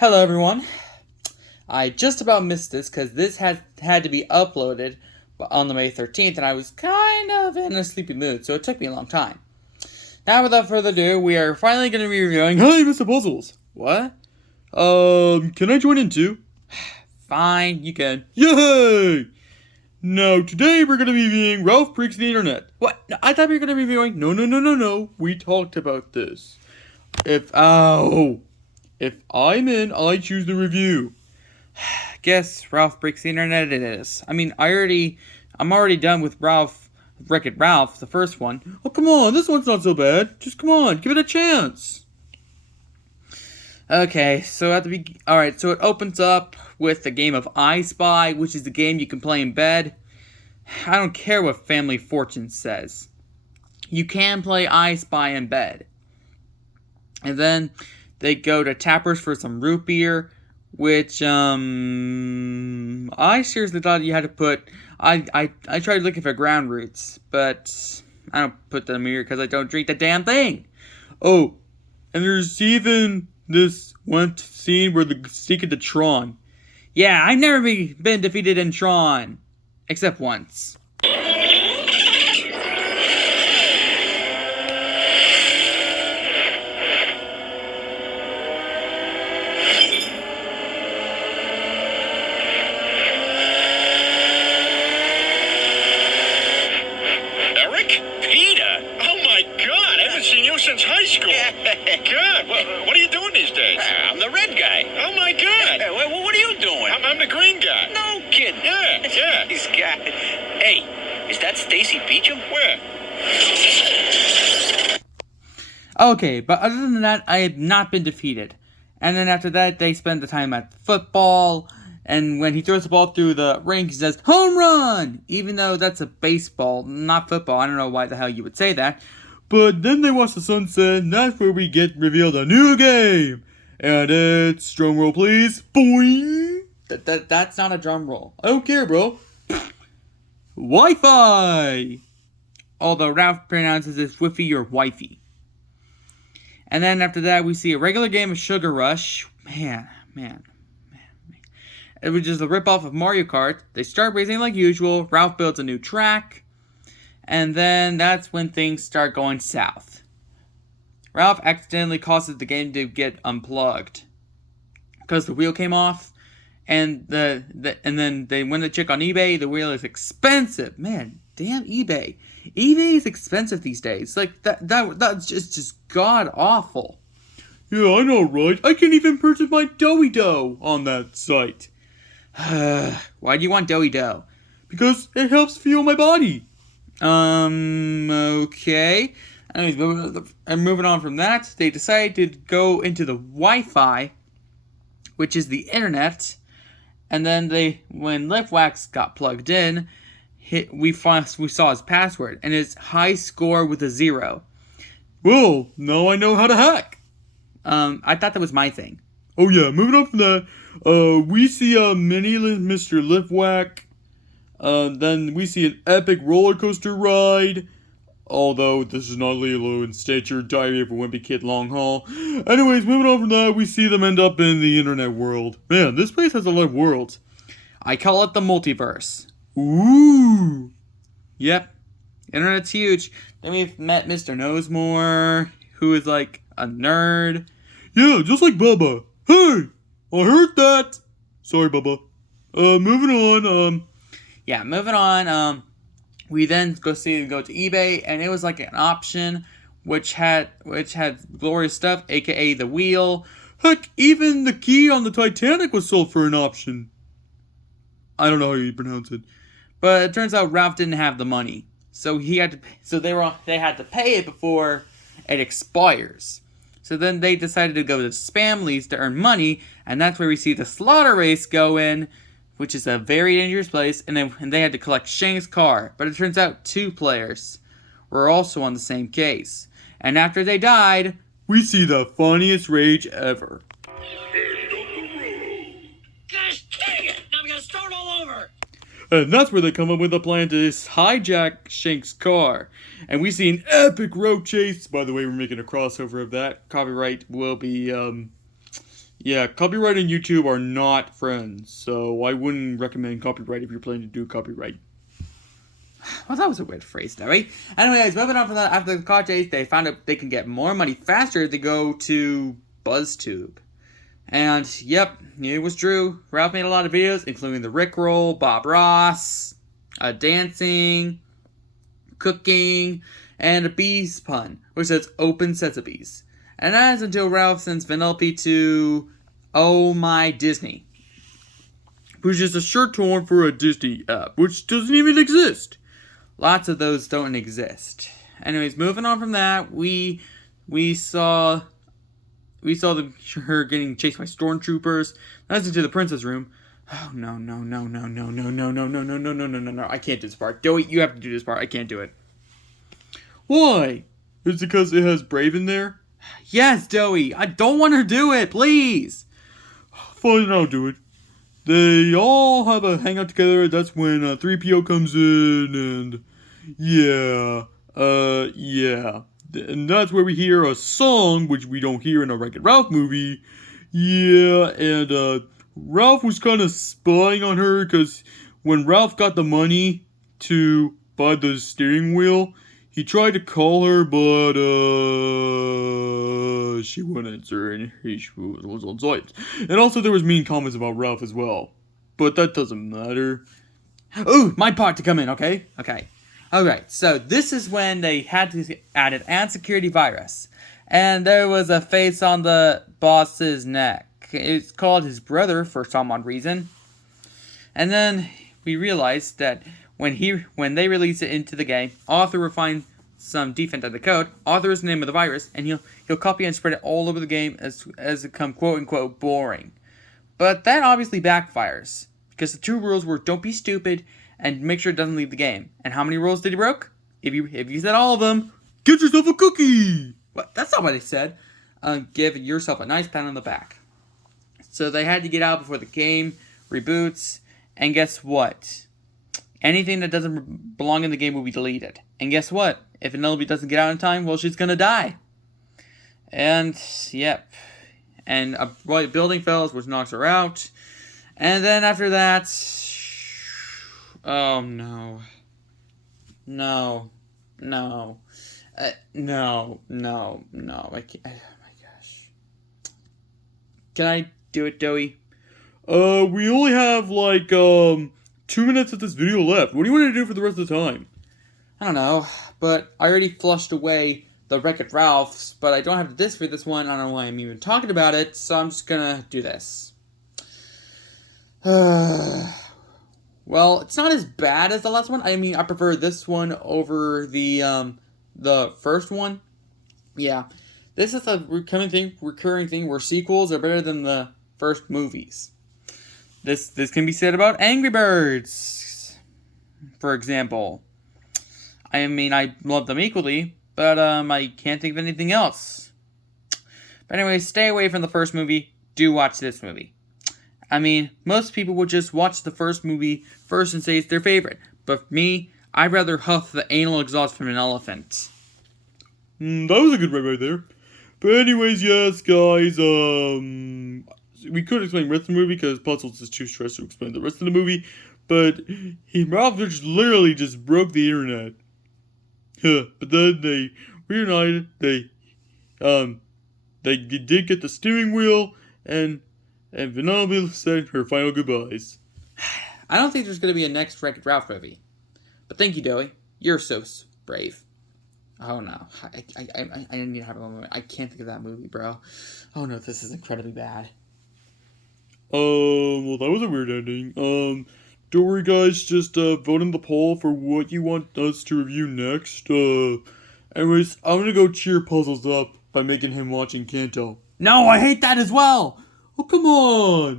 Hello everyone. I just about missed this because this had to be uploaded on the May 13th and I was kind of in a sleepy mood, so it took me a long time. Now without further ado, we are finally going to be reviewing Hey Mr. Puzzles. What? Can I join in too? Fine, you can. Yay! Now today we're going to be reviewing Ralph Breaks the Internet. What? No, I thought we were going to be reviewing... No. We talked about this. If I'm in, I choose the review. Guess Ralph Breaks the Internet it is. I mean, I'm already done with Wreck-It Ralph, the first one. Oh, come on, this one's not so bad. Just come on, give it a chance. Okay, so alright, so it opens up with the game of I Spy, which is the game you can play in bed. I don't care what Family Fortune says. You can play I Spy in bed. And then they go to Tappers for some root beer, which, I seriously thought you had to put, I tried looking for ground roots, but I don't put them here because I don't drink the damn thing. Oh, and there's even this one scene where the secret to Tron. Yeah, I've never been defeated in Tron, except once. Since high school. God, what are you doing these days? I'm the red guy. Oh my God. What are you doing? I'm the green guy. No kidding. Yeah. He's got it. Hey, is that Stacy Beecham? Where? Okay, but other than that, I have not been defeated. And then after that, they spend the time at football. And when he throws the ball through the ring, he says, "Home run!" Even though that's a baseball, not football. I don't know why the hell you would say that. But then they watch the sunset, and that's where we get revealed a new game. And it's, drum roll please, boing! That's not a drum roll. I don't care, bro. Wi-Fi! Although Ralph pronounces it Wiffy or Wifey. And then after that, we see a regular game of Sugar Rush. Man. It was just a ripoff of Mario Kart. They start racing like usual. Ralph builds a new track. And then that's when things start going south. Ralph accidentally causes the game to get unplugged because the wheel came off, and then they win the chick on eBay. The wheel is expensive, man. Damn eBay. eBay is expensive these days. Like that's just god awful. Yeah, I know, right? I can't even purchase my Doey dough on that site. Why do you want Doey dough? Because it helps fuel my body. Okay. Anyways, moving on from that, they decided to go into the Wi-Fi, which is the internet, and then when Lifwax got plugged in, we saw his password, and his high score with a 0. Well, now I know how to hack. I thought that was my thing. Oh yeah, moving on from that, we see a mini Mr. Lifwax. Then we see an epic roller coaster ride. Although this is not Lilo and Stitch or Diary of a Wimpy Kid Long Haul. Anyways, moving on from that, we see them end up in the internet world. Man, this place has a lot of worlds. I call it the multiverse. Ooh. Yep. Internet's huge. Then we've met Mr. Knowsmore, who is like a nerd. Yeah, just like Bubba. Hey, I heard that. Sorry, Bubba. Moving on, Yeah, moving on, we then go to eBay, and it was like an option which had glorious stuff, aka the wheel. Heck, even the key on the Titanic was sold for an option. I don't know how you pronounce it. But it turns out Ralph didn't have the money. So they had to pay it before it expires. So then they decided to go to Spamleys to earn money, and that's where we see the slaughter race go in, which is a very dangerous place, and they had to collect Shank's car. But it turns out 2 players were also on the same case. And after they died, we see the funniest rage ever. Gosh dang it! Now we gotta start all over! And that's where they come up with a plan to hijack Shank's car. And we see an epic road chase. By the way, we're making a crossover of that. Copyright will be Yeah, copyright and YouTube are not friends, so I wouldn't recommend copyright if you're planning to do copyright. Well, that was a weird phrase, Doey. Anyways, moving on from that, after the car chase, they found out they can get more money faster if they go to BuzzTube. And, yep, it was true. Ralph made a lot of videos, including the Rickroll, Bob Ross, dancing, cooking, and a bees pun, which says open sesames. And that is until Ralph sends Vanellope to Oh My Disney, which is a short term for a Disney app, which doesn't even exist. Lots of those don't exist. Anyways, moving on from that, we saw her getting chased by stormtroopers. That's into the princess room. Oh no. I can't do this part. Doey, you have to do this part. I can't do it. Why? Is it because it has Brave in there? Yes, Doey. I don't want her to do it, please. Fine, I'll do it. They all have a hangout together. That's when 3PO comes in, and yeah. And that's where we hear a song, which we don't hear in a Wreck-It Ralph movie. Yeah, and Ralph was kind of spying on her, because when Ralph got the money to buy the steering wheel, he tried to call her, but she wouldn't answer, and he was on site. And also there was mean comments about Ralph as well. But that doesn't matter. Ooh, my part to come in, okay? Okay. Alright, so this is when they had to add an ad security virus. And there was a face on the boss's neck. It's called his brother for some odd reason. And then we realized that when they release it into the game, Arthur will find some defect of the code. Arthur is the name of the virus, and he'll copy and spread it all over the game as it become quote unquote boring. But that obviously backfires, because the two rules were don't be stupid and make sure it doesn't leave the game. And how many rules did he broke? If you said all of them, get yourself a cookie. What? That's not what they said. Give yourself a nice pat on the back. So they had to get out before the game reboots, and guess what? Anything that doesn't belong in the game will be deleted. And guess what? If Vanellope doesn't get out in time, well, she's gonna die. And, yep. And a building falls, which knocks her out. And then after that... Oh, no. No. I can't... Oh, my gosh. Can I do it, Doey? We only have, 2 minutes of this video left. What do you want to do for the rest of the time? I don't know, but I already flushed away the Wreck-It Ralphs, but I don't have the disc for this one. I don't know why I'm even talking about it, so I'm just gonna do this. Well, it's not as bad as the last one. I mean, I prefer this one over the first one. Yeah, this is a recurring thing where sequels are better than the first movies. This can be said about Angry Birds, for example. I mean, I love them equally, but I can't think of anything else. But anyway, stay away from the first movie. Do watch this movie. I mean, most people would just watch the first movie first and say it's their favorite. But for me, I'd rather huff the anal exhaust from an elephant. That was a good right there. But anyways, yes, guys, we could explain the rest of the movie because Puzzles is too stressed to explain the rest of the movie. But Ralph just literally just broke the internet. But then they reunited. They did get the steering wheel, and Vanellope said her final goodbyes. I don't think there's going to be a next Wreck-It Ralph movie. But thank you, Doey. You're so brave. Oh no, I need to have a moment. I can't think of that movie, bro. Oh no, this is incredibly bad. Well, that was a weird ending. Don't worry, guys. Just vote in the poll for what you want us to review next. Anyways, I'm gonna go cheer Puzzles up by making him watch Encanto. No, I hate that as well. Oh, come on.